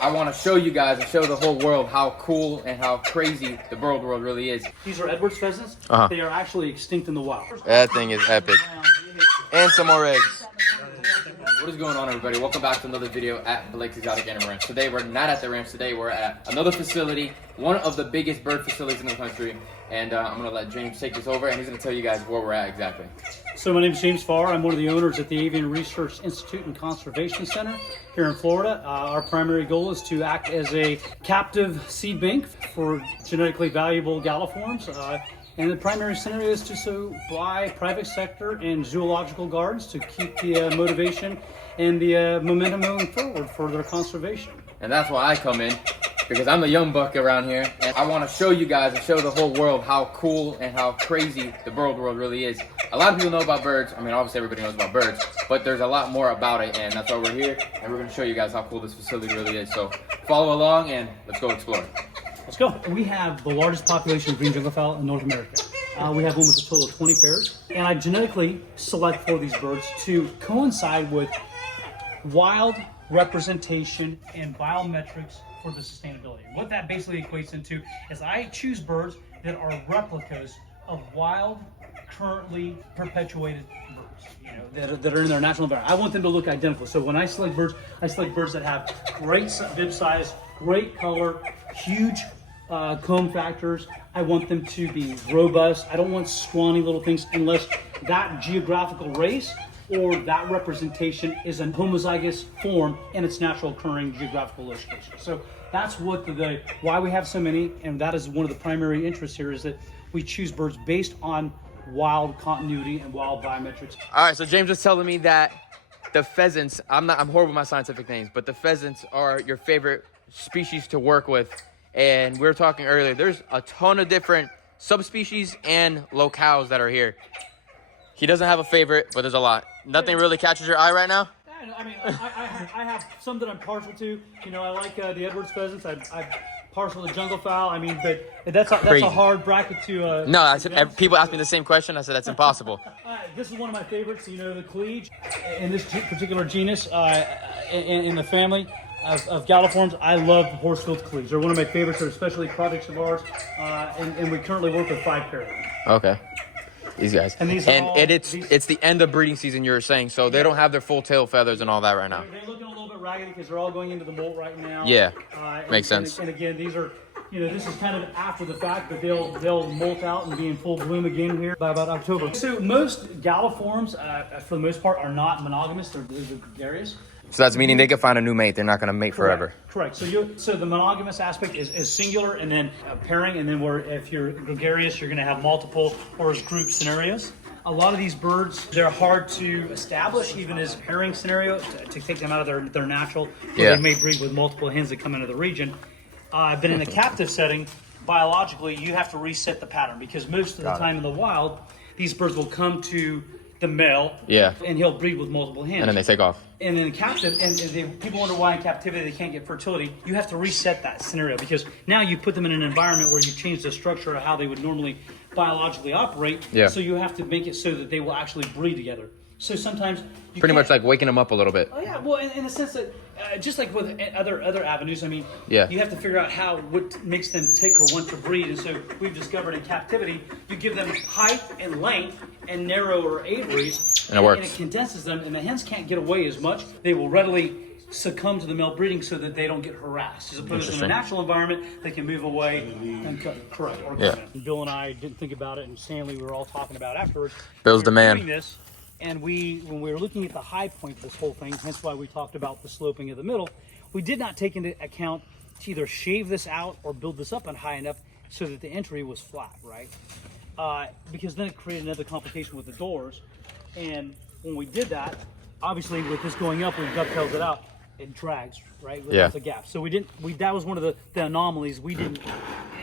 I want to show you guys and show the whole world how cool and how crazy the bird world really is. These are Edwards pheasants. They are actually extinct in the wild. That thing is epic. And some more eggs. What is going on, everybody? Welcome back to another video at Blake's Exotic Animal Ranch. Today we're not at the ranch. Today we're at another facility, one of the biggest bird facilities in the country. And I'm going to let James take this over, and he's going to tell you guys where we're at exactly. So my name is James Farr. I'm one of the owners at the Avian Research Institute and Conservation Center here in Florida. Our primary goal is to act as a captive seed bank for genetically valuable galliforms. And the primary scenario is to supply private sector and zoological gardens to keep the motivation and the momentum moving forward for their conservation. And that's why I come in, because I'm the young buck around here, and I want to show you guys and show the whole world how cool and how crazy the bird world really is. A lot of people know about birds. I mean, obviously everybody knows about birds, but there's a lot more about it, and that's why we're here, and we're going to show you guys how cool this facility really is. So follow along, and let's go explore. Let's go. We have the largest population of green junglefowl in North America. We have almost a total of 20 pairs, and I genetically select for these birds to coincide with wild representation and biometrics for the sustainability. What that basically equates into is I choose birds that are replicas of wild, currently perpetuated birds, that are in their natural environment. I want them to look identical. So when I select birds that have great bib size, great color, huge comb factors. I want them to be robust. I don't want scrawny little things unless that geographical race or that representation is a homozygous form in its natural occurring geographical location. So that's what why we have so many, and that is one of the primary interests here, is that we choose birds based on wild continuity and wild biometrics. All right, so James was telling me that the pheasants, I'm horrible with my scientific names, but the pheasants are your favorite species to work with. And we were talking earlier, there's a ton of different subspecies and locales that are here. He doesn't have a favorite, but there's a lot. Nothing really catches your eye right now? I mean, I have some that I'm partial to. You know, I like the Edwards pheasants. I'm partial to junglefowl. I mean, but that's a hard bracket to. No, I said, people ask me the same question. I said that's impossible. This is one of my favorites. You know, the Cleage in this particular genus in the family of galliforms. I love Horsfield's Cleage. They're one of my favorites. They're especially projects of ours, and we currently work with 5 pairs. Okay. These guys. And it's the end of breeding season, you were saying, so they don't have their full tail feathers and all that right now. They're looking a little bit raggedy because they're all going into the molt right now. Yeah, makes sense. And again, these are, this is kind of after the fact, but they'll molt out and be in full bloom again here by about October. So most galliforms, for the most part, are not monogamous. They're gregarious. So that's meaning they can find a new mate. They're not going to mate forever. Correct. So the monogamous aspect is singular, and then pairing, and then if you're gregarious, you're going to have multiple or as group scenarios. A lot of these birds, they're hard to establish even as pairing scenario to take them out of their natural. They may breed with multiple hens that come into the region. But in a captive setting, biologically, you have to reset the pattern because most of the time in the wild, these birds will come to the male, and he'll breed with multiple hens. And then they take off. And in captive, people wonder why in captivity they can't get fertility. You have to reset that scenario because now you put them in an environment where you change the structure of how they would normally biologically operate. So you have to make it so that they will actually breed together. So sometimes you pretty much like waking them up a little bit. Oh yeah, well, in the sense that just like with other avenues, I mean, you have to figure out what makes them tick or want to breed. And so we've discovered in captivity, you give them height and length and narrower aviaries, and it works. And it condenses them, and the hens can't get away as much. They will readily succumb to the male breeding so that they don't get harassed. As opposed to in a natural environment, they can move away and correct. Bill and I didn't think about it, and Stanley we were all talking about afterwards. Bill's the man. And when we were looking at the high point of this whole thing, hence why we talked about the sloping of the middle, we did not take into account to either shave this out or build this up on high enough so that the entry was flat, right? Because then it created another complication with the doors. And when we did that, obviously with this going up, we dovetailed it out. It drags, right? There's a gap. So that was one of the anomalies we didn't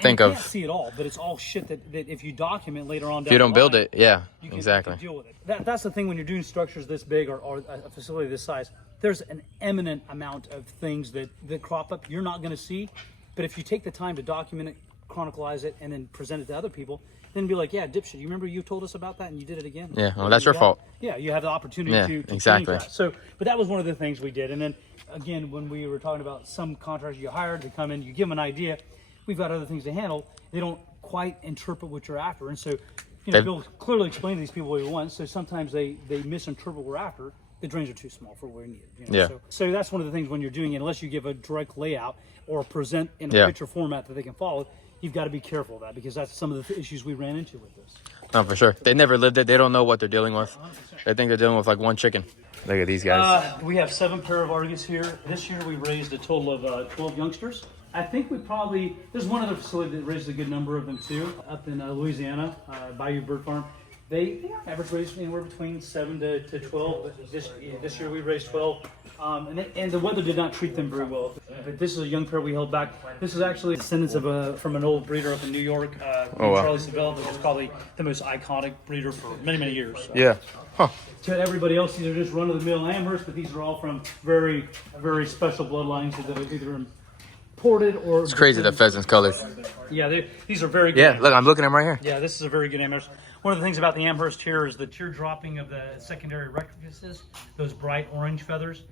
think of. You can't see it all, but it's all shit that if you document later on down if you don't the line, build it, you can exactly. deal with it. That's the thing when you're doing structures this big or a facility this size, there's an eminent amount of things that crop up you're not going to see. But if you take the time to document it, chronicleize it, and then present it to other people, then be like, yeah, dipshit, you remember you told us about that and you did it again? Yeah, well, that's your fault. Yeah, you have the opportunity to exactly. change that. So, but that was one of the things we did. And then again, when we were talking about some contractors you hired to come in, you give them an idea. We've got other things to handle. They don't quite interpret what you're after, and so Bill clearly explained to these people what we want. So sometimes they misinterpret what we're after. The drains are too small for what we need. Yeah. So that's one of the things when you're doing it, unless you give a direct layout or present in a picture format that they can follow, you've got to be careful of that, because that's some of the issues we ran into with this. No, for sure. They never lived it. They don't know what they're dealing with. 100%. They think they're dealing with like one chicken. Look at these guys. We have 7 pair of Argus here. This year we raised a total of 12 youngsters. I think there's one other facility that raised a good number of them too, up in Louisiana, Bayou Bird Farm. They average raise anywhere between 7 to 12, but this year we raised 12. And the weather did not treat them very well. But this is a young pair we held back. This is actually descendants from an old breeder up in New York, Charlie Savelle, which is probably the most iconic breeder for many, many years. So. Yeah. Huh. To everybody else, these are just run-of-the-mill Amherst, but these are all from very, very special bloodlines that are either imported or... It's crazy, the pheasant's colors. Yeah, these are very good. Yeah, look, I'm looking at them right here. Yeah, this is a very good Amherst. One of the things about the Amherst here is the teardropping of the secondary rectrices, those bright orange feathers.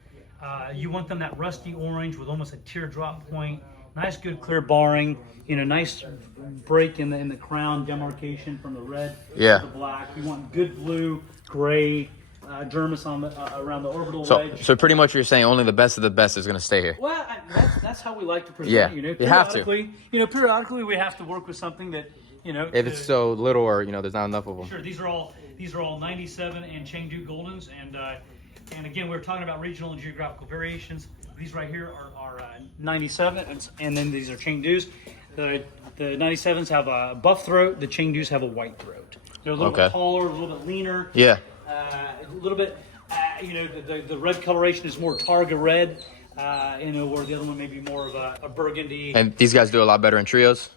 You want them that rusty orange with almost a teardrop point. Nice, good, clear barring. Nice break in the crown demarcation from the red to the black. You want good blue, gray, dermis on around the orbital wedge. So pretty much you're saying only the best of the best is going to stay here. Well, that's how we like to present. Yeah, you have to. Periodically we have to work with something that if it's so little or there's not enough of them. Sure, these are all 97 and Chengdu Goldens, and again we're talking about regional and geographical variations. These right here are 97, and then these are Chengdus. The 97s have a buff throat. The Chengdus have a white throat. They're a little bit taller, a little bit leaner. Yeah. A little bit, the red coloration is more Targa red, where the other one may be more of a burgundy. And these guys do a lot better in trios?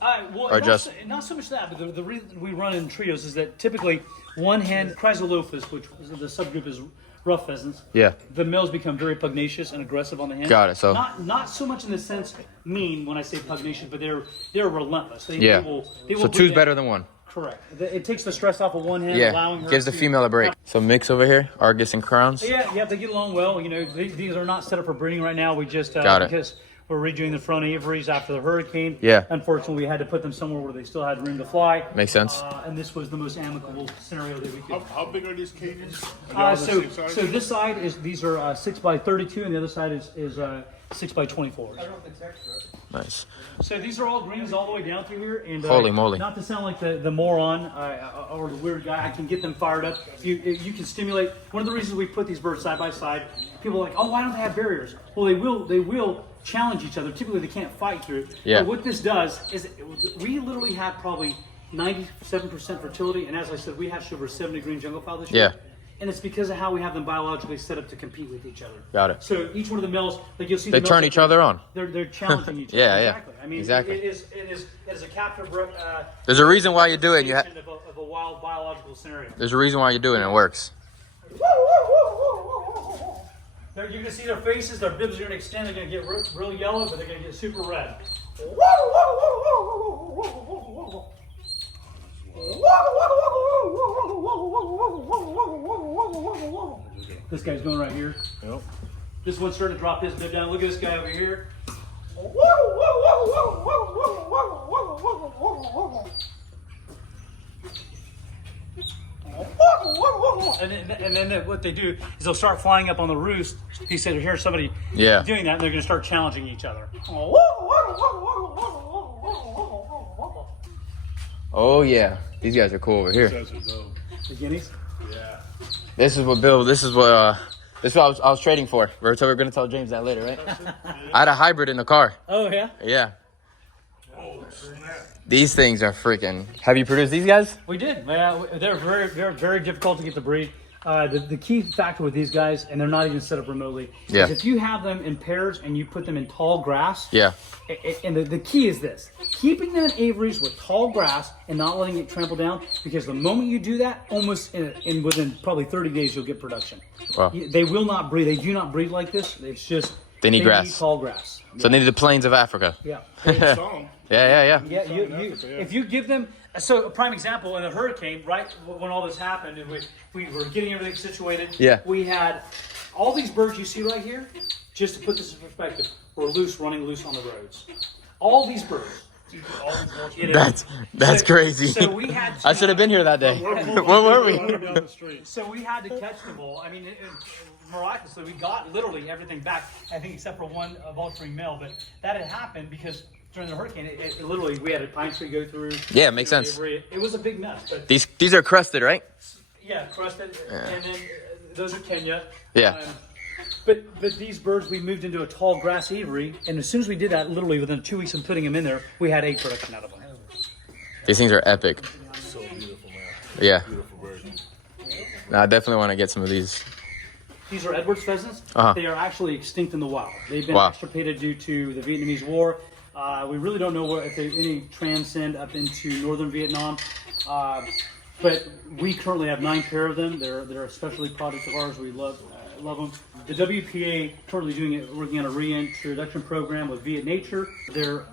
Not so much that, but the reason we run in trios is that typically one hand, Chrysolophus, which the subgroup is rough pheasants. Yeah. The males become very pugnacious and aggressive on the hand. Got it. So not so much in the sense mean when I say pugnacious, but they're relentless. They will so two's better than one. Correct. It takes the stress off of one hand, allowing her gives the female a break. So mix over here, Argus and Crowns. Yeah, they get along well. These are not set up for breeding right now. We just because we're redoing the front aviaries after the hurricane. Yeah. Unfortunately, we had to put them somewhere where they still had room to fly. Makes sense. And this was the most amicable scenario that we could. How big are these cages? So this side these are 6 by 32, and the other side is 6 by 24. Nice. So these are all greens all the way down through here, and holy moly! Not to sound like the moron or the weird guy, I can get them fired up. You can stimulate. One of the reasons we put these birds side by side, people are like, oh, why don't they have barriers? Well, they will challenge each other. Typically, they can't fight through. Yeah. But what this does is we literally have probably 97% fertility, and as I said, we hatched over 70 green jungle fowl this year. Yeah. And it's because of how we have them biologically set up to compete with each other. Got it. So each one of the males, like you'll see, they turn each other on. They're challenging each other. Yeah. Exactly. I mean, it is a captive. There's a reason why you do it. Of a wild biological scenario. There's a reason why you do it, and it works. You can see their faces. Their bibs are going to extend. They're going to get real yellow, but they're going to get super red. This guy's going right here. Yep. This one's starting to drop his bib down. Look at this guy over here. And then what they do is they'll start flying up on the roost. He said, here's somebody doing that, and they're going to start challenging each other. Oh yeah, these guys are cool over here. The guineas? Yeah. This is what I was trading for. We're going to tell James that later, right? I had a hybrid in the car. Oh yeah? Yeah. These things are freaking. Have you produced these guys? We did. They're very difficult to get to breed. The key factor with these guys, and they're not even set up remotely, is if you have them in pairs and you put them in tall grass. Yeah. And the key is this: keeping them in aviaries with tall grass and not letting it trample down. Because the moment you do that, almost within probably 30 days, you'll get production. Wow. They will not breed. They do not breed like this. It's just they need grass. Need tall grass. So they need the plains of Africa. Yeah. Song. Yeah. Yeah, if you give them, so a prime example in the hurricane, right when all this happened, and we were getting everything situated. Yeah. We had all these birds you see right here. Just to put this in perspective, were running loose on the roads. All these birds. That's crazy. So we had to, I should have been here that day. Where were we? So we had to catch them all. I mean, miraculously, we got literally everything back. I think except for one vulturing male, but that had happened because during the hurricane, it literally we had a pine tree go through. Yeah, it makes sense. It was a big mess. But These are crusted, right? yeah, crusted, and then those are Kenya. Yeah. But these birds, we moved into a tall grass aviary, and as soon as we did that, literally within 2 weeks of putting them in there, we had egg production out of them. These things are epic. So beautiful, man. Yeah. Beautiful bird. No, I definitely want to get some of these. These are Edwards pheasants. Uh-huh. They are actually extinct in the wild. They've been Wow. extirpated due to the Vietnamese War. We really don't know if they any transcend up into northern Vietnam. But we currently have 9 pair of them. They're a specialty product of ours. We love them. The WPA currently working on a reintroduction program with Viet Nature. They're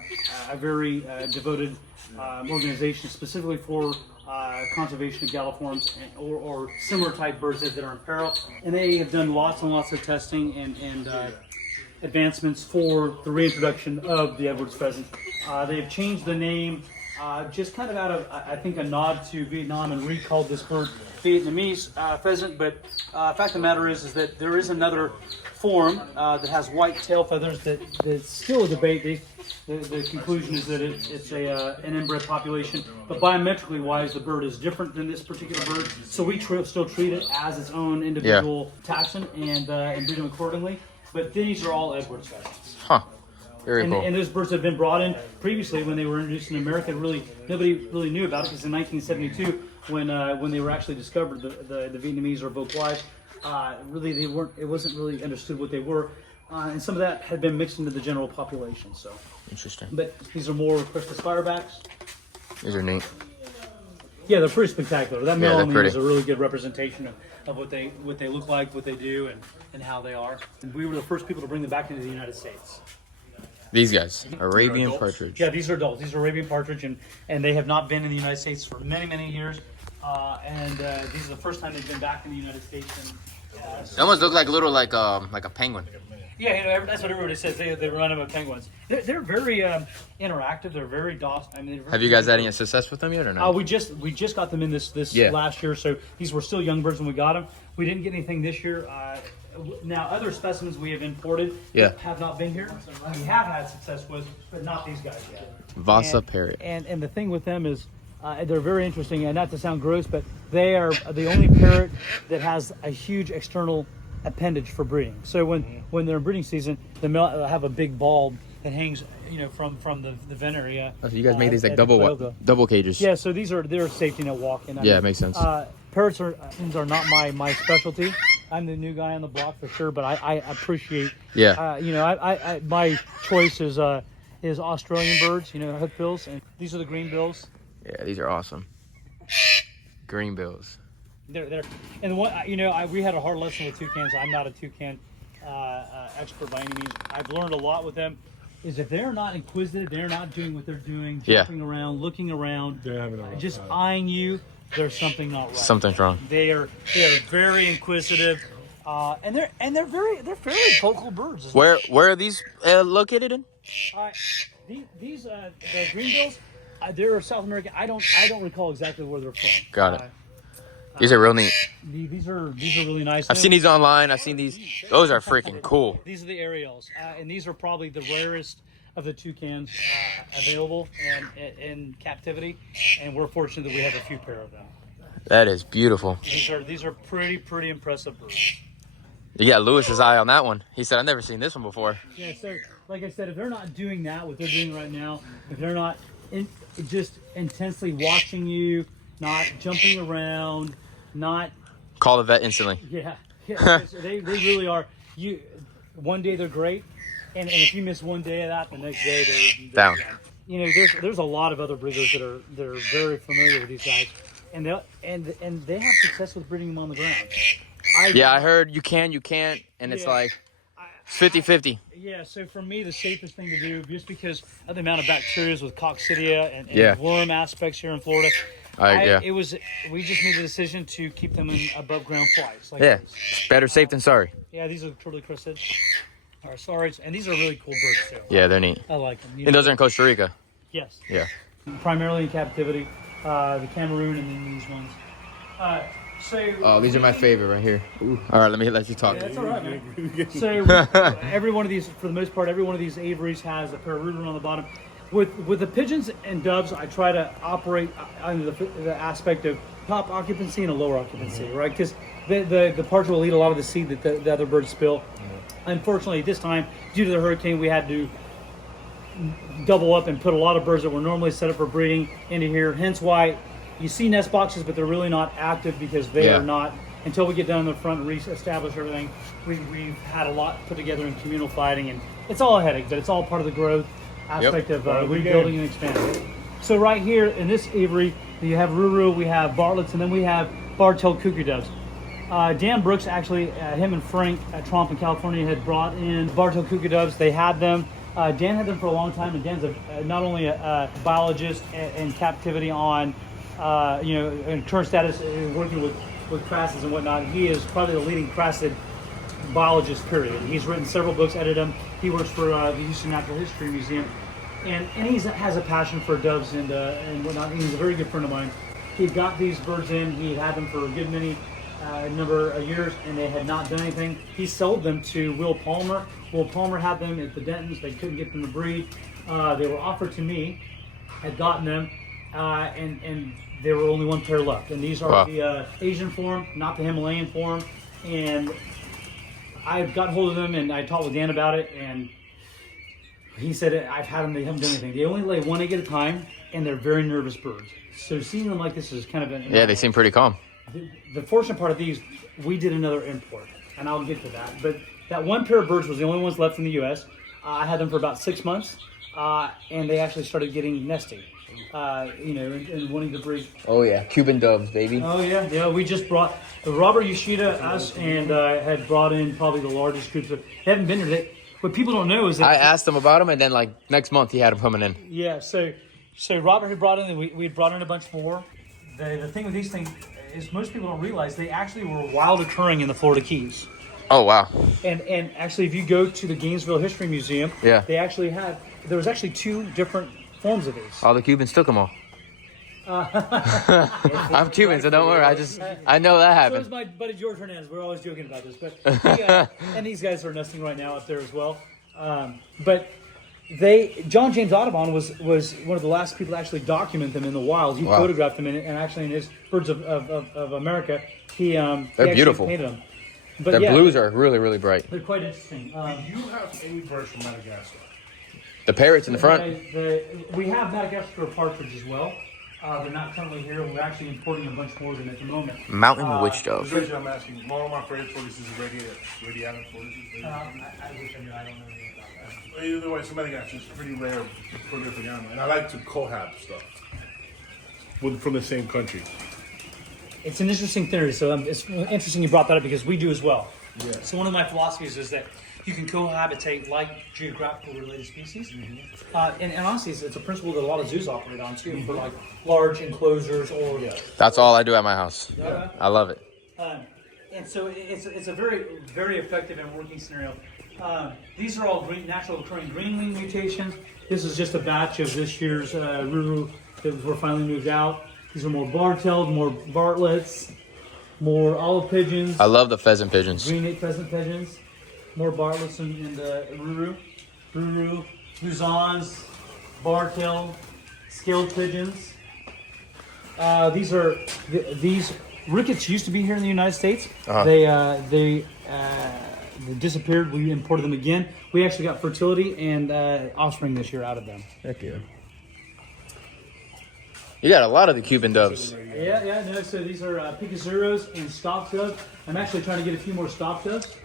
a very devoted organization specifically for conservation of galliforms or similar type birds that are in peril. And they have done lots and lots of testing and advancements for the reintroduction of the Edwards pheasant. They have changed the name just kind of out of, I think, a nod to Vietnam and recalled this bird Vietnamese pheasant. But fact of the matter is that there is another form that has white tail feathers that's still a debate. The conclusion is that it's an inbred population, but biometrically wise, the bird is different than this particular bird. So we still treat it as its own individual taxon and breed them accordingly. But these are all Edwards pheasants. Huh. Very cool. And those birds have been brought in previously when they were introduced in America. Nobody really knew about it because in 1972, when they were actually discovered, the Vietnamese or Voquais, really they weren't. It wasn't really understood what they were, and some of that had been mixed into the general population. So Interesting. but these are more crested spirebacks. These are neat. Yeah, they're pretty spectacular. That male they're on pretty. is a really good representation of what they look like, what they do, and how they are. And we were the first people to bring them back into the United States. These guys. Arabian partridge. Yeah, these are adults. These are Arabian partridge, and they have not been in the United States for many, many years. These are the first time they've been back in the United States. They almost look like little like a penguin. Yeah, that's what everybody says. They run them with penguins. They're very interactive. They're very docile. I mean, Have you guys had any success with them yet or no? we just got them in this last year. So these were still young birds when we got them. We didn't get anything this year. Now, other specimens we have imported have not been here. We have had success with, but not these guys yet. Vasa parrot. And the thing with them is they're very interesting, and not to sound gross, but they are the only parrot that has a huge external appendage for breeding. So when they're in breeding season, the male have a big bulb that hangs, from the vent area. Oh, so you guys made these like at the double cages. Yeah, so they're safety net walking. Yeah, it makes sense. Parrots are not my specialty. I'm the new guy on the block for sure, but I appreciate. Yeah. I my choice is Australian birds. Hookbills, and these are the greenbills. Yeah, these are awesome. Green bills. They're and the one we had a hard lesson with toucans. I'm not a toucan expert by any means. I've learned a lot with them. Is if they're not inquisitive, they're not doing what they're doing, jumping around, looking around, just eyeing you. There's something not right. Something's wrong. They are very inquisitive, and they're fairly vocal birds. As well. Where are these located in? These the greenbills, they're South American. I don't recall exactly where they're from. Got it. These are real neat. These are really nice. I've seen these online. I've seen these. Those are freaking cool. These are the Ariels, and these are probably the rarest of the toucans available and in captivity. And we're fortunate that we have a few pair of them. That is beautiful. These are pretty impressive birds. You got Lewis's eye on that one. He said, "I've never seen this one before." Yeah, so like I said, if they're not doing what they're doing right now, if they're not just intensely watching you, not jumping around, not Call the vet instantly. Yeah, they really are. One day they're great, and if you miss one day of that, the next day they're Down. There's a lot of other breeders that are very familiar with these guys, and they have success with breeding them on the ground. I heard you can, and it's like It's 50-50. Yeah, so for me, the safest thing to do, just because of the amount of bacteria with coccidia and Yeah. worm aspects here in Florida, Yeah. we just made the decision to keep them in above ground flights. Like Yeah. this. Better safe than sorry. Yeah, these are turtle crested, or sorries, and these are really cool birds too. Yeah, they're neat. I like them. And those are in Costa Rica. Yes. Yeah. Primarily in captivity, the Cameroon, and then these ones. Oh, these are my favorite right here. Ooh. All right, let you talk. Yeah, that's all right, man. So every one of these, for the most part, every one of these aviaries has a pair of rooter on the bottom. With the pigeons and doves, I try to operate under the aspect of top occupancy and a lower occupancy, right? Because the partridge will eat a lot of the seed that the other birds spill. Unfortunately, this time, due to the hurricane, we had to double up and put a lot of birds that were normally set up for breeding into here. Hence why you see nest boxes, but they're really not active because they are not, until we get down in the front and re-establish everything, we've had a lot put together in communal fighting, and it's all a headache, but it's all part of the growth aspect of rebuilding and expanding. So right here in this aviary, you have Ruru, we have Bartletts, and then we have bar-tailed cuckoo doves. Dan Brooks, actually, him and Frank at Trump in California had brought in bar-tailed cuckoo doves. They had them. Dan had them for a long time, and Dan's not only a biologist in captivity on, in current status, working with crasses and whatnot. He is probably the leading crassid biologist, period. He's written several books, edited them. He works for the Houston Natural History Museum, and he has a passion for doves and whatnot. He's a very good friend of mine. He got these birds in. He had them for a good many number of years, and they had not done anything. He sold them to Will Palmer. Will Palmer had them at the Dentons. They couldn't get them to breed. They were offered to me. I'd gotten them, and there were only one pair left. And these are the Asian form, not the Himalayan form. And I got hold of them, and I talked with Dan about it, and he said, I've had them, they haven't done anything. They only lay one egg at a time, and they're very nervous birds. So seeing them like this is kind of an... Yeah, they seem pretty calm. The fortunate part of these, we did another import, and I'll get to that. But that one pair of birds was the only ones left in the U.S. I had them for about 6 months, and they actually started getting nesty, and wanting to breed. Oh, yeah. Cuban doves, baby. Oh, yeah. Yeah, we just brought Robert Yoshida, us, and had brought in probably the largest groups. They haven't been here. What people don't know is that... I asked him about them, and then, next month he had them coming in. Yeah, so Robert had brought in, and we had brought in a bunch more. The thing with these things is most people don't realize they actually were wild occurring in the Florida Keys. Oh, wow. And actually, if you go to the Gainesville History Museum, they actually there was actually 2 different forms of these. All the Cubans took them all. I'm Cuban, so don't worry. I know that happened. So is my buddy George Hernandez. We're always joking about this, but and these guys are nesting right now up there as well. But John James Audubon was one of the last people to actually document them in the wild. He photographed them, and actually in his Birds of America, they're beautiful. Painted them. But their blues are really, really bright. They're quite interesting. Do you have any birds from Madagascar? The parrots in the front? We have Madagascar partridge as well. They're not currently here. We're actually importing a bunch more than at the moment. Mountain witch dove. The reason I'm asking, one of my favorite tortoises is Red Island tortoises. I wish I knew. I don't know anything about that. Either way, so Madagascar is pretty rare prolific animal, and I like to cohab stuff from the same country. It's an interesting theory, so it's interesting you brought that up because we do as well. Yeah. So one of my philosophies is that you can cohabitate like geographical related species. Mm-hmm. And honestly, it's a principle that a lot of zoos operate on too, for like large enclosures or... That's all I do at my house. Yeah. I love it. And so it's a very, very effective and working scenario. These are all natural occurring greenling mutations. This is just a batch of this year's Ruru that were finally moved out. These are more bar-tailed, more Bartletts, more olive pigeons. I love the pheasant pigeons. Green-neck pheasant pigeons, more Bartletts and Ruru, Luzons, bar-tailed, scaled pigeons. These rickets used to be here in the United States. Uh-huh. They disappeared. We imported them again. We actually got fertility and offspring this year out of them. Heck yeah. You got a lot of the Cuban doves. Yeah, no, so these are Picazuros and stock doves. I'm actually trying to get a few more stock doves.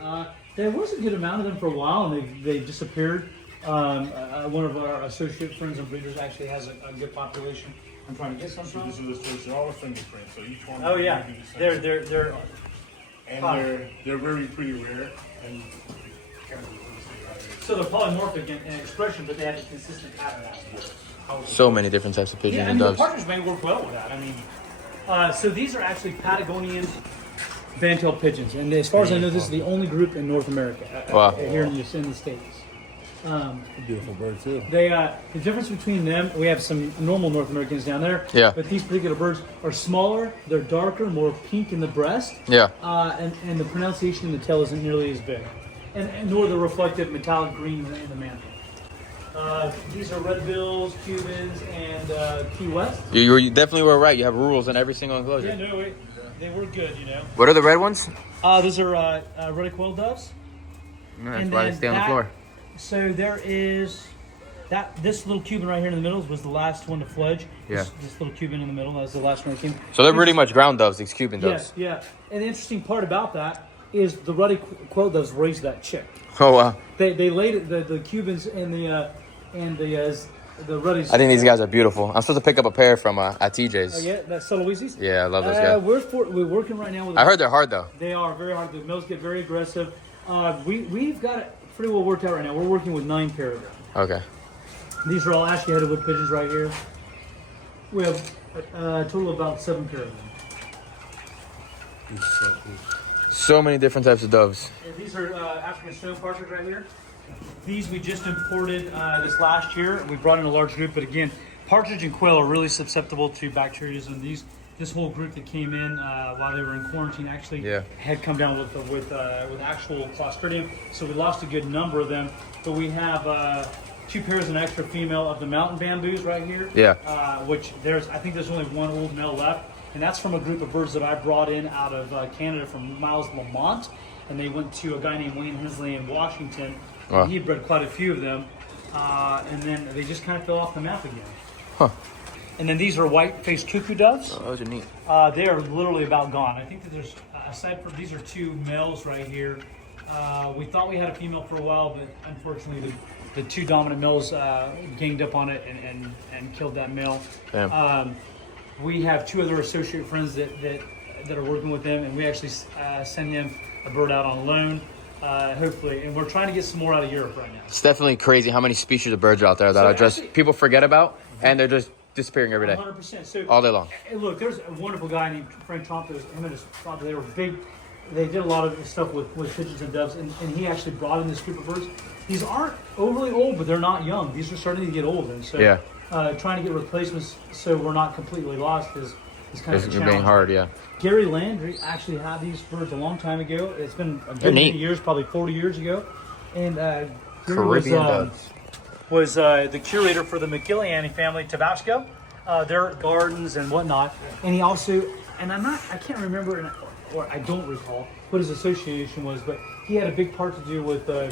There was a good amount of them for a while, and they disappeared. One of our associate friends and breeders actually has a good population. I'm trying to get some from. They're all fingerprints, so each one. Oh yeah, they're and they're very pretty rare and So they're polymorphic in expression, but they have a consistent pattern out. So many different types of pigeons Yeah, I and mean, the doves. partners may work well with that. I mean, so these are actually Patagonian band-tailed pigeons, and as far as I know, this is the only group in North America Wow. here in the States. Beautiful bird too. They the difference between them, we have some normal North Americans down there. Yeah. But these particular birds are smaller, they're darker, more pink in the breast. Yeah. And the pronunciation in the tail isn't nearly as big, and nor the reflective metallic green in the mantle. These are red bills, Cubans, and Key West. You definitely were right. You have rules in every single Yeah, enclosure. no, they were good, you know. What are the red ones? Those are red-coiled doves. That's And why they then stay on the that- floor. So there is this little Cuban right here in the middle was the last one to fledge. Yeah. This little Cuban in the middle, that was the last one that came. So they're pretty much ground doves, these Cuban doves. Yeah, yeah. And the interesting part about that is the ruddy quail doves raised that chick. Oh wow. They laid it, the Cubans and the ruddies. I think these guys are beautiful. I'm supposed to pick up a pair from at TJ's. Oh, yeah, that's Sulawesi's. Yeah, I love those guys. We're working right now with. I heard they're hard though. They are very hard. The males get very aggressive. We've got it pretty well worked out right now. We're working with 9 pair of them. Okay. These are all ashy-headed wood pigeons right here. We have a total of about 7 pair of them. So many different types of doves. And these are African stone partridge right here. These we just imported this last year. We brought in a large group, but again, partridge and quail are really susceptible to bacteria. And this whole group that came in while they were in quarantine actually had come down with actual Clostridium. So we lost a good number of them. But we have 2 pairs and extra female of the mountain bamboos right here. Yeah. Which I think there's only 1 old male left. And that's from a group of birds that I brought in out of Canada from Miles Lamont. And they went to a guy named Wayne Hensley in Washington. Wow. And he bred quite a few of them. And then they just kind of fell off the map again. Huh. And then these are white-faced cuckoo doves. Oh, those are neat. They are literally about gone. I think that there's, aside from, these are 2 males right here. We thought we had a female for a while, but unfortunately the 2 dominant males ganged up on it and killed that male. Damn. We have 2 other associate friends that are working with them, and we actually send him a bird out on loan, hopefully. And we're trying to get some more out of Europe right now. It's definitely crazy how many species of birds are out there that are just people forget about, and they're just disappearing every day, 100%. So all day long. look, there's a wonderful guy named Frank Tromp. Him and his father, they were big. They did a lot of stuff with pigeons and doves, and he actually brought in this group of birds. These aren't overly old, but they're not young. These are starting to get old, and so trying to get replacements so we're not completely lost is kind of a challenge. Being hard, yeah. Gary Landry actually had these birds a long time ago. It's been a They're good neat. many years, probably 40 years ago. And Gary Caribbean doves. was the curator for the McGilliani family Tabasco, their gardens and whatnot. And he also, and I can't remember, or I don't recall what his association was, but he had a big part to do with the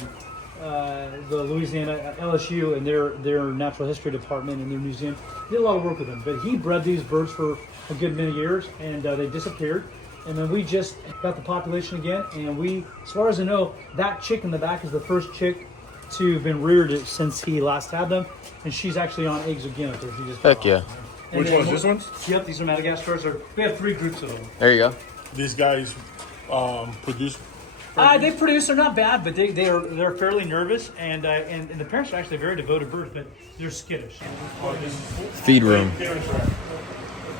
Louisiana LSU and their natural history department and their museum. He did a lot of work with them, but he bred these birds for a good many years, and they disappeared. And then we just got the population again, and we, as far as I know, that chick in the back is the first chick to have been reared since he last had them, and she's actually on eggs again. So she just Heck yeah. And Which then- ones? This ones? Yep, these are Madagascars. We have 3 groups of them. There you go. These guys produce. They produce. They're not bad, but they're fairly nervous, and the parents are actually very devoted birds, but they're skittish. Feed room.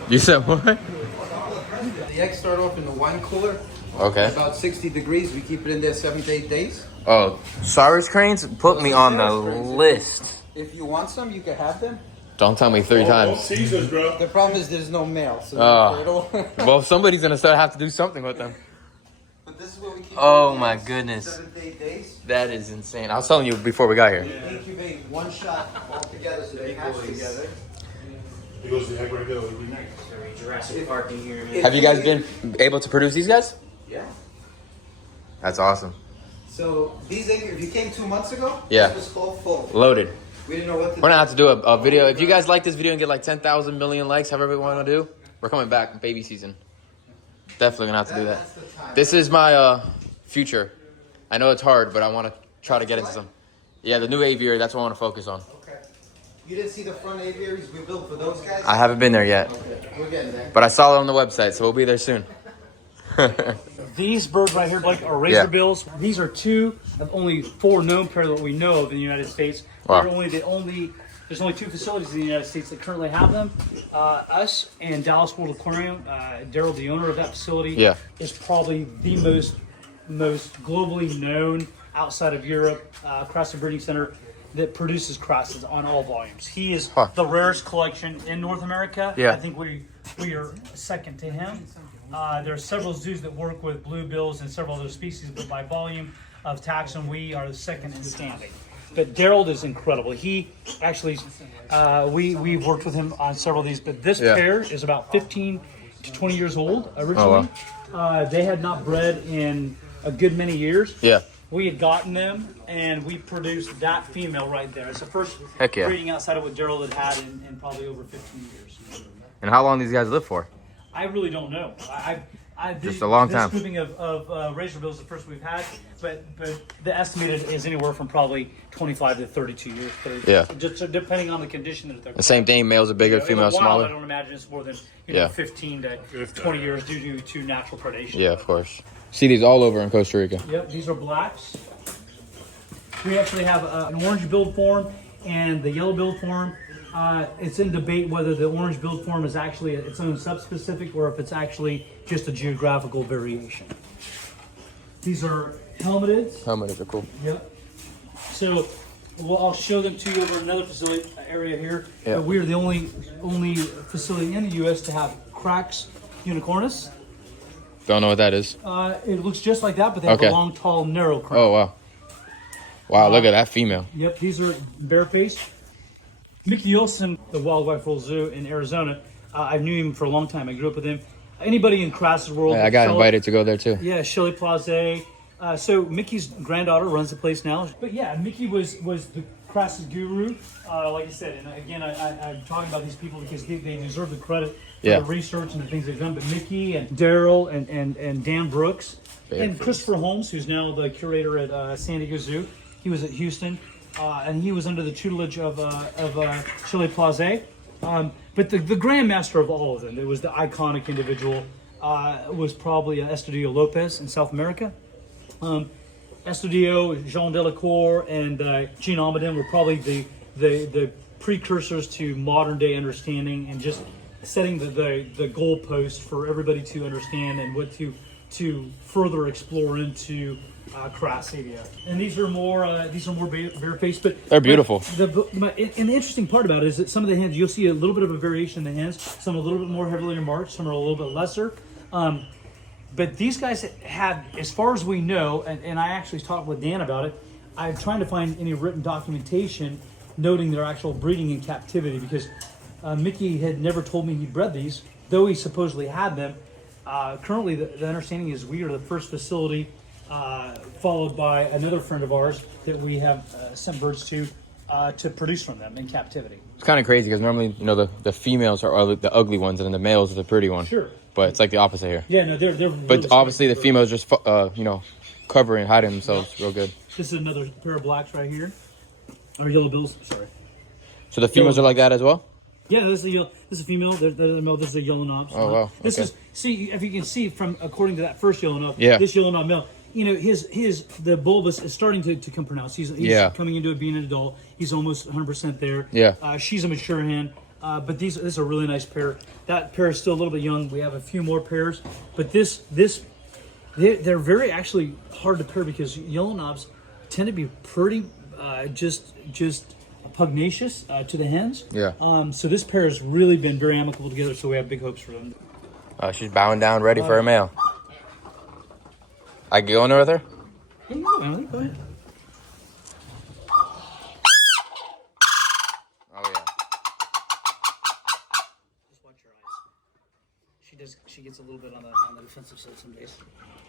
You said what? The eggs start off in the wine cooler. Okay. About 60 degrees. We keep it in there 7 to 8 days. Oh, Cyrus cranes? Put me on the list. If you want some, you can have them. Don't tell me 3 Oh, times. Caesars, bro. The problem is there's no male. So Oh. Well, somebody's gonna have to do something with them. But this is what we keep Oh them in my there, goodness. 7 to 8 days. That is insane. I was telling you before we got here. We incubate 1 shot all together so they hatch together. He goes to egg right there every night. Jurassic Park in here. Have you guys been able to produce these guys? Yeah. That's awesome. So these eggs, if you came 2 months ago, Yeah. it was full. Loaded. We didn't know what to We're gonna have to do a video. If you guys like this video and get like 10,000 million likes, however we want to do, we're coming back baby season. Definitely gonna have to do that. That's the time. This is my future. I know it's hard, but I want to try to get into some. Yeah, the new aviary. That's what I want to focus on. Okay. You didn't see the front aviaries we built for those guys? I haven't been there yet, Okay, we're getting there. but I saw it on the website, so we'll be there soon. These birds right here, Blake, are razor bills. These are 2 of only 4 known pairs that we know of in the United States. Wow. There's only 2 facilities in the United States that currently have them. Us and Dallas World Aquarium. Daryl, the owner of that facility, is probably the most globally known outside of Europe crassid breeding center that produces crassids on all volumes. He is the rarest collection in North America. I think we are second to him. There are several zoos that work with bluebills and several other species, but by volume of taxon, we are the second in standing. But Daryl is incredible. He actually, we've worked with him on several of these, but this pair is about 15 to 20 years old originally. They had not bred in a good many years. We had gotten them, and we produced that female right there. It's the first breeding outside of what Daryl had had in probably over 15 years. And how long these guys live for? I really don't know. Just a long time. This grouping of razor bills is the first we've had, but the estimated is anywhere from probably 25 to 32 years. Just depending on the condition that they're. The same thing. Males are bigger, females smaller. I don't imagine it's more than 15 to 20 years due to natural predation. Yeah, of course. See these all over in Costa Rica. Yep, these are blacks. We actually have an orange billed form and the yellow billed form. It's in debate whether the orange billed form is actually its own subspecific or if it's actually just a geographical variation. These are helmeteds. Helmeteds are cool. Yep. So, I'll show them to you over another facility area here. We are the only facility in the U.S. to have Crax unicornis. Don't know what that is. It looks just like that, but they have a long, tall, narrow crown. Oh, wow. Wow, look at that female. Yep, these are barefaced. Mickey Olsen, the Wildlife World Zoo in Arizona. I knew him for a long time. I grew up with him. Anybody in Crassid World? I got invited to go there too. Yeah, Shelley Plaze. So Mickey's granddaughter runs the place now. But yeah, Mickey was the Crassid guru, like I said. And again, I'm talking about these people because they deserve the credit for the research and the things they've done. But Mickey and Daryl and Dan Brooks and Christopher Holmes, who's now the curator at San Diego Zoo. He was at Houston, and he was under the tutelage of Shelley Plaze. But the grandmaster of all of them, it was the iconic individual, was probably Estudio Lopez in South America. Estudio, Jean Delacour, and Jean Amadin were probably the precursors to modern day understanding and just setting the goalpost for everybody to understand and what to further explore into Crassadia. And these are more barefaced, but they're beautiful. And the interesting part about it is that some of the hens, you'll see a little bit of a variation in the hens. Some are a little bit more heavily marked, some are a little bit lesser. But these guys have, as far as we know, and I actually talked with Dan about it, I'm trying to find any written documentation noting their actual breeding in captivity because Mickey had never told me he bred these, though he supposedly had them. Currently, the understanding is we are the first facility, followed by another friend of ours that we have sent birds to produce from them in captivity. It's kind of crazy because normally, the females are the ugly ones and then the males are the pretty ones. Sure. But it's like the opposite here. Yeah, no, they're But really obviously the females just, covering, hiding themselves real good. This is another pair of blacks right here. Or yellow bills, sorry. So the females are like that as well? Yeah, this is a female. There's a male. This is a yellow knob. Oh, wow. This is, see, if you can see from, according to that first yellow knob, Yeah. this yellow knob male, the bulbus is starting to come pronounced. He's coming into being an adult. He's almost 100% there. Yeah. She's a mature hen. But this is a really nice pair. That pair is still a little bit young. We have a few more pairs. But they're very actually hard to pair because yellow knobs tend to be pretty just pugnacious to the hens. Yeah. So this pair has really been very amicable together, so we have big hopes for them. She's bowing down, ready for a male. I can go in there with her? Yeah, you go, Emily. Go ahead. Oh, yeah. Just watch your eyes. She gets a little bit on the defensive side some days.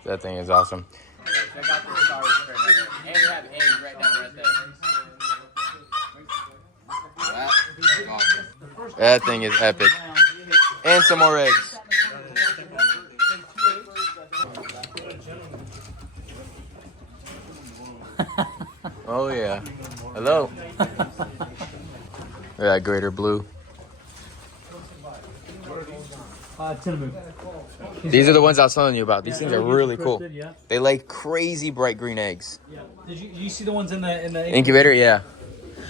That thing is awesome. Check out the Star Wars trailer. And we have eggs right down right there. That's awesome. That thing is epic. And some more eggs. Oh yeah. Hello. Yeah, greater blue. Tinamou. These are the ones I was telling you about. These Yeah, things they're are really usually cool. crested, yeah. They lay crazy bright green eggs. Yeah. Did you see the ones in the Incubator, yeah.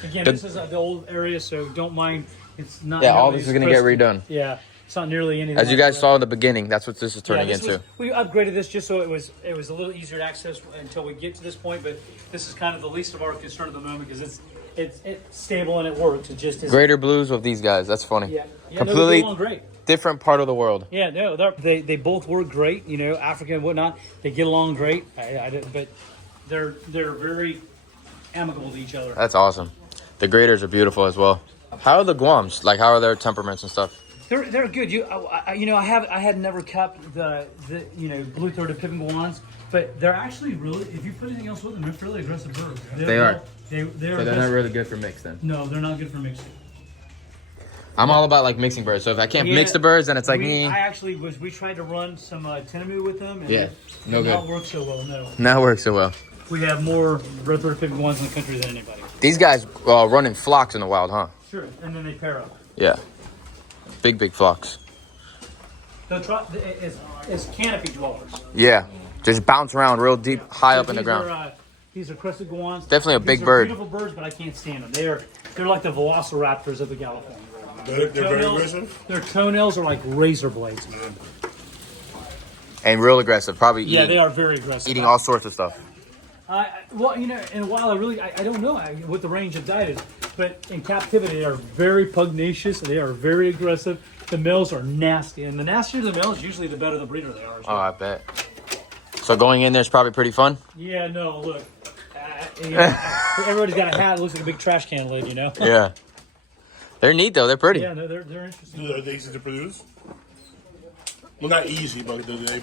Again, this is the old area, so don't mind. It's not. Yeah, all nearly this as is gonna get crisp. redone. Yeah, it's not nearly anything. As you like guys the saw in the beginning, that's what this is rest. turning this into. we upgraded this just so it was a little easier to access until we get to this point. But this is kind of the least of our concern at the moment because it's stable and it works. It just is. Greater blues with these guys. That's funny. Yeah, no, they Completely get along great. different part of the world. Yeah, no, they both work great. You know, African and whatnot, they get along great. But they're very amicable to each other. That's awesome. The graders are beautiful as well. How are the Guams? Like, how are their temperaments and stuff? They're good. I had never kept the blue-throated pippin guans, but they're actually really. If you put anything else with them, they're fairly aggressive birds. They are. They're So they're not aggressive. really good for mix then. No, they're not good for mixing. I'm all about like mixing birds. So if I can't Yeah, mix the birds, then it's like I actually we tried to run some Tinamou with them. And Yeah, it no did not good. work so well. No, Not work so well. we have more red-throated pippin guans in the country than anybody. These guys run in flocks in the wild, huh? Sure, and then they pair up. Yeah. Big flocks. They'll try as canopy dwellers. Yeah. Just bounce around real deep, high up in the These ground. are, these are crested guans. Definitely a These big are bird. Beautiful birds, but I can't stand them. They're like the velociraptors of the California. They're very aggressive. Their toenails are like razor blades, man. And real aggressive. Probably Yeah, eating, they are very aggressive. eating all sorts of stuff. Well, in a while, I don't know what the range of diet is, but in captivity, they are very pugnacious. They are very aggressive. The males are nasty, and the nastier the males, usually the better the breeder they are. Oh, I bet. So going in there is probably pretty fun. Yeah, no, look. Everybody's got a hat that looks like a big trash can lid, you know? Yeah. They're neat though. They're pretty. Yeah, no, they're interesting. Are they easy to produce? Well, not easy, but do they?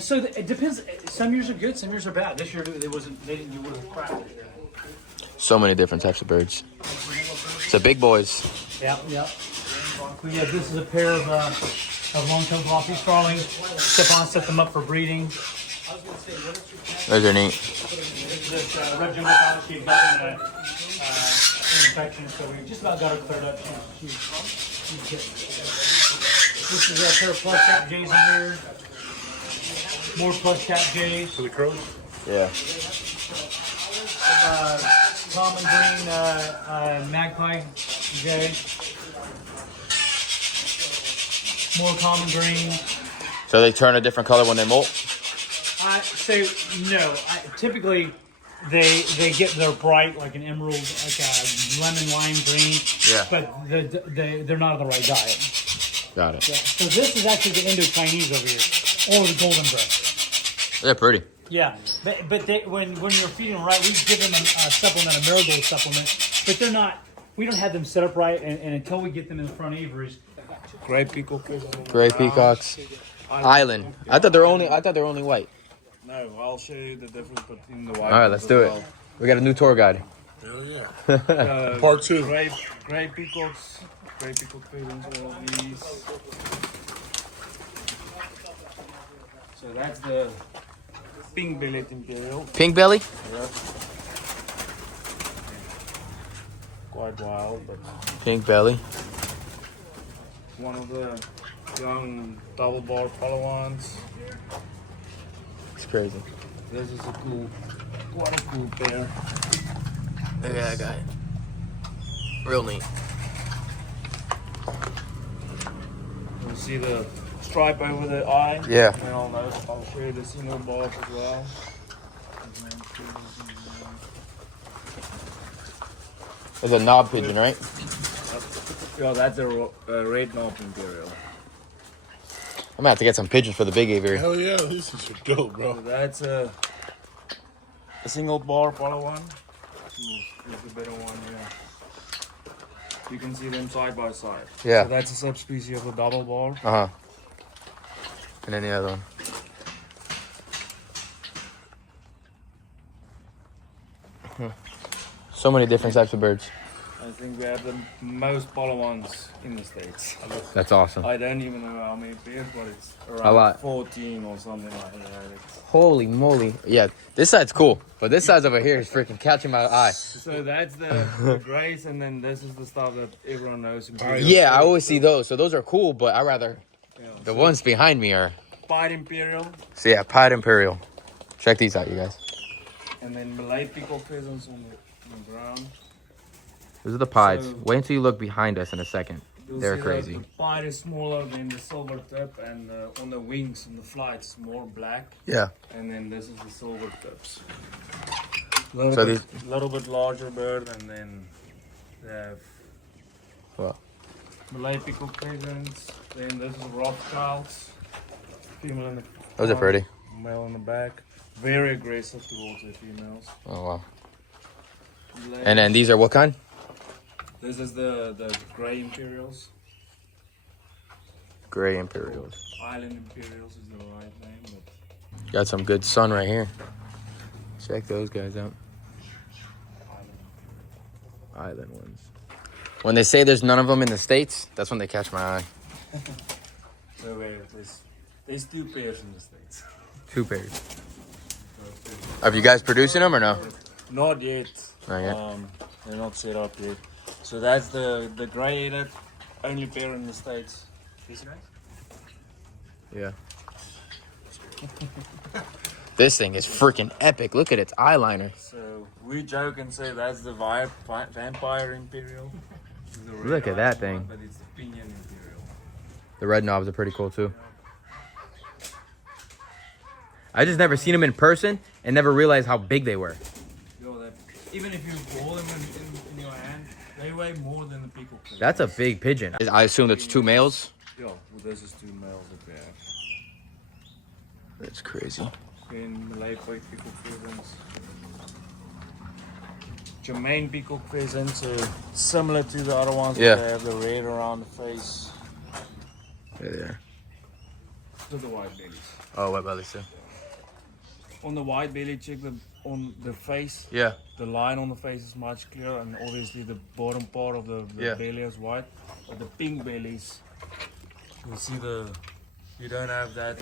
So it depends. Some years are good, some years are bad. This year they didn't do with crap. So many different types of birds. So big boys. Yep. Yeah, this is a pair of long-tailed glossy starlings. Set them up for breeding. Those are neat. This red jungle fowl, she got an infection, so we just about got her cleared up. She's good. This is a pair of plush cap jays in here. More plush cap jays. For the crows? Yeah. Common green magpie jay. More common green. So they turn a different color when they molt? So no. Typically, they get they're bright like an emerald, like a lemon lime green. Yeah. But they're not on the right diet. Got it. Yeah. So this is actually the Indo-Chinese over here, or the golden breast. They're pretty. Yeah, but when you're feeding them right, we give them a supplement, a marigold supplement. But they're not. We don't have them set up right, and until we get them in the front aviaries. Gray peacock. Gray peacocks. Island. I thought they're only white. No, I'll show you the difference between the white. All right, let's do it. We got a new tour guide. Hell yeah. Part two. Gray peacocks. Gray peacock parents, all these. So that's the pink-bellied imperial. Pink belly? Quite wild, but Pink belly. one of the young double-bar Palawans. It's crazy. This is quite a cool pair. Look at that guy. Real neat. You see the stripe over the eye? Yeah. And all those. I'll show you the single bars as well. It's a knob pigeon, right? Yeah, that's a red knob imperial. I'm gonna have to get some pigeons for the big aviary. Hell yeah, this is dope, So bro. that's a single bar Palawan. Is the better one, yeah. You can see them side by side. Yeah. So that's a subspecies of the double bar. Uh-huh. And then the other one. So many different types of birds. I think we have the most Palawans in the States. That's awesome. I don't even know how many pairs, but it's around A lot. 14 or something like that. Holy moly. Yeah, this side's cool, but this side over here is freaking catching my eye. So that's the grays, and then this is the stuff that everyone knows. Yeah, I always see those. So those are cool, but I rather The ones behind me are. Pied Imperial, So yeah, Pied Imperial. Check these out, you guys. and then Malay peacock pheasants on the ground. Those are the pieds. So- Wait until you look behind us in a second. You'll They're see crazy. The pied is smaller than the silver tip, and on the wings and the flights more black. Yeah. And then this is the silver tips. So these. Little bit larger bird, and then they have Well, Malay peacock pheasants. Then this is Rothschilds. Female in the those are front, pretty. Male in the back. Very aggressive towards the females. Oh wow. Malay. And then these are what kind? This is the Grey Imperials. Gray Imperials. Island Imperials is the right name, but Got some good sun right here. Check those guys out. Island ones. When they say there's none of them in the States, that's when they catch my eye. so there's 2 pairs in the States. 2 pairs. Have you guys producing them or no? Not yet. Not yet. They're not set up yet. So that's the grey-headed, only pair in the States. These guys? Yeah. This thing is freaking epic. Look at its eyeliner. So we joke and say that's the vampire imperial. The red Look at that eyes thing. one, but it's the pinion imperial. The red knobs are pretty cool too. I just never seen them in person and never realized how big they were. Yo, even if you hold them in your hand, they weigh more than the peacock. That's a big pigeon. I assume that's 2 males. Yeah, well, this is 2 males up there. That's crazy. Then Malay white peacock pheasants. Germain peacock pheasants are similar to the other ones. Yeah. But they have the red around the face. There they are. To the white bellies. Oh, what belly too? On the white belly, check on the face. Yeah. The line on the face is much clearer, and obviously the bottom part of the Yeah. belly is white. But the pink bellies, you see you don't have that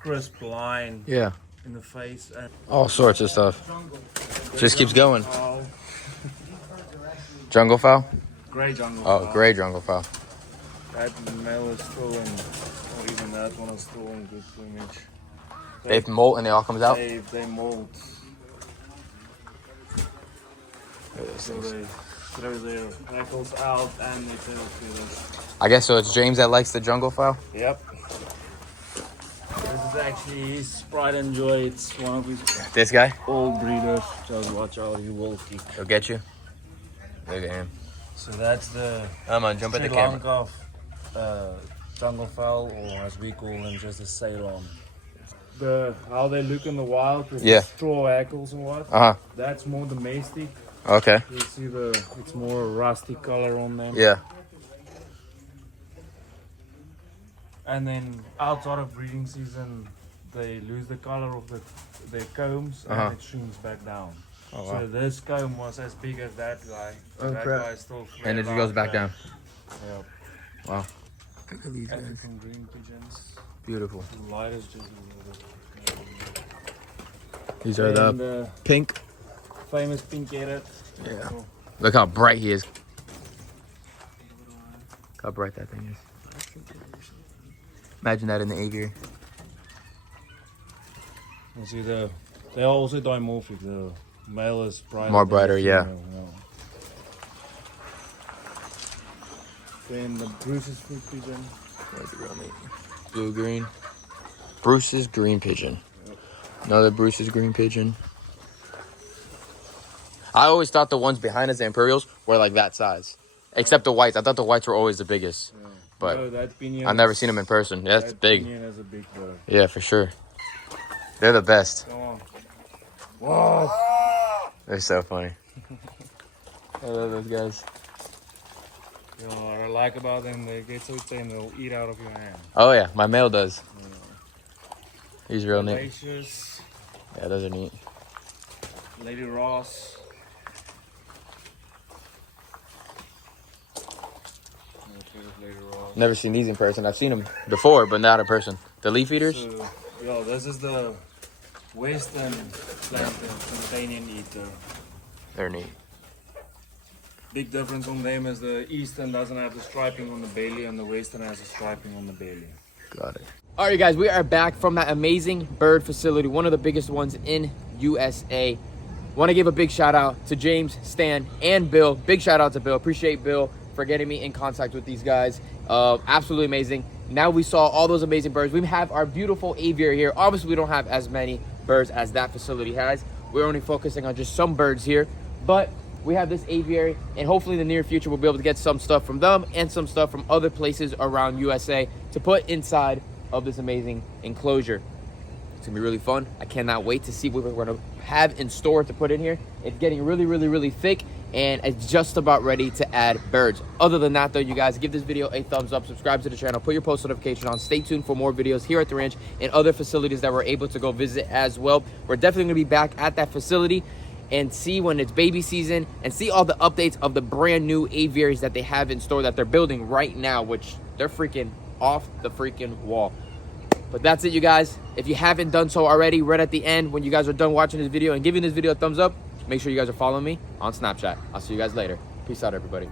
crisp line Yeah. in the face. And All sorts of stuff. Just keeps going. fowl, Jungle fowl? grey jungle. Oh, fowl. gray jungle fowl. That male is still in, or even that one is still in good plumage. They've molt and they all comes out? They molt. So they throw their knuckles out and they tail feathers. I guess so. It's James that likes the jungle fowl? Yep. This is actually his pride and joy. It's one of his This guy? old breeders. Just watch out, he will kick. He'll get you. Look at him. So that's the Come on, jump at Sri the camera. Lanka jungle fowl, or as we call them, just a Ceylon. How they look in the wild with Yeah. the straw hackles and what. Uh-huh. That's more domestic. Okay. You see it's more rusty color on them. Yeah. And then outside of breeding season, they lose the color of their combs Uh-huh. and it shrinks back down. Oh, So this comb was as big as that guy. Oh, that crap. guy is still And it just flat goes out back there. down. Yeah. Wow. Look at these guys. African green pigeons. Beautiful. The light is just a little bit. These are And the pink. famous pink-headed. Yeah. Look how bright he is. Look how bright that thing is. Imagine that in the aviary. You see they're also dimorphic. The male is brighter. More than brighter, the yeah. female, Then the Bruce's fruit pigeon. Where's the real meat? Blue green. Bruce's green pigeon. Another Bruce's green pigeon. I always thought the ones behind us, the Imperials, were like that size. Except the whites. I thought the whites were always the biggest. But No, that pinion I've never is- seen them in person. That's that big. Pinion is a big bird. Yeah, for sure. They're the best. Come on. Whoa! They're so funny. I love those guys. You know, what I like about them, they get so tame, they'll eat out of your hand. Oh yeah, my male does. He's real neat. Gracious, Yeah, those are neat. Lady Ross. Lady Ross. Never seen these in person. I've seen them before, but not in person. The leaf eaters? So, yo, this is the Western companion eater. They're neat. Big difference on them is the Eastern doesn't have the striping on the belly and the Western has the striping on the belly. Got it. All right, guys, we are back from that amazing bird facility, one of the biggest ones in USA. Want to give a big shout out to James, Stan, and Bill. Big shout out to Bill. Appreciate Bill for getting me in contact with these guys. Absolutely amazing. Now we saw all those amazing birds. We have our beautiful aviary here. Obviously, we don't have as many birds as that facility has. We're only focusing on just some birds here, but we have this aviary, and hopefully in the near future we'll be able to get some stuff from them and some stuff from other places around USA to put inside of this amazing enclosure. It's gonna be really fun. I cannot wait to see what we're gonna have in store to put in here. It's getting really thick, and it's just about ready to add birds. Other than that though, you guys, give this video a thumbs up, subscribe to the channel, put your post notification on, stay tuned for more videos here at the ranch and other facilities that we're able to go visit as well. We're definitely gonna be back at that facility and see when it's baby season and see all the updates of the brand new aviaries that they have in store that they're building right now, which they're freaking off the freaking wall. But that's it, you guys. If you haven't done so already, right at the end when you guys are done watching this video and giving this video a thumbs up, make sure you guys are following me on Snapchat. I'll see you guys later. Peace out, everybody.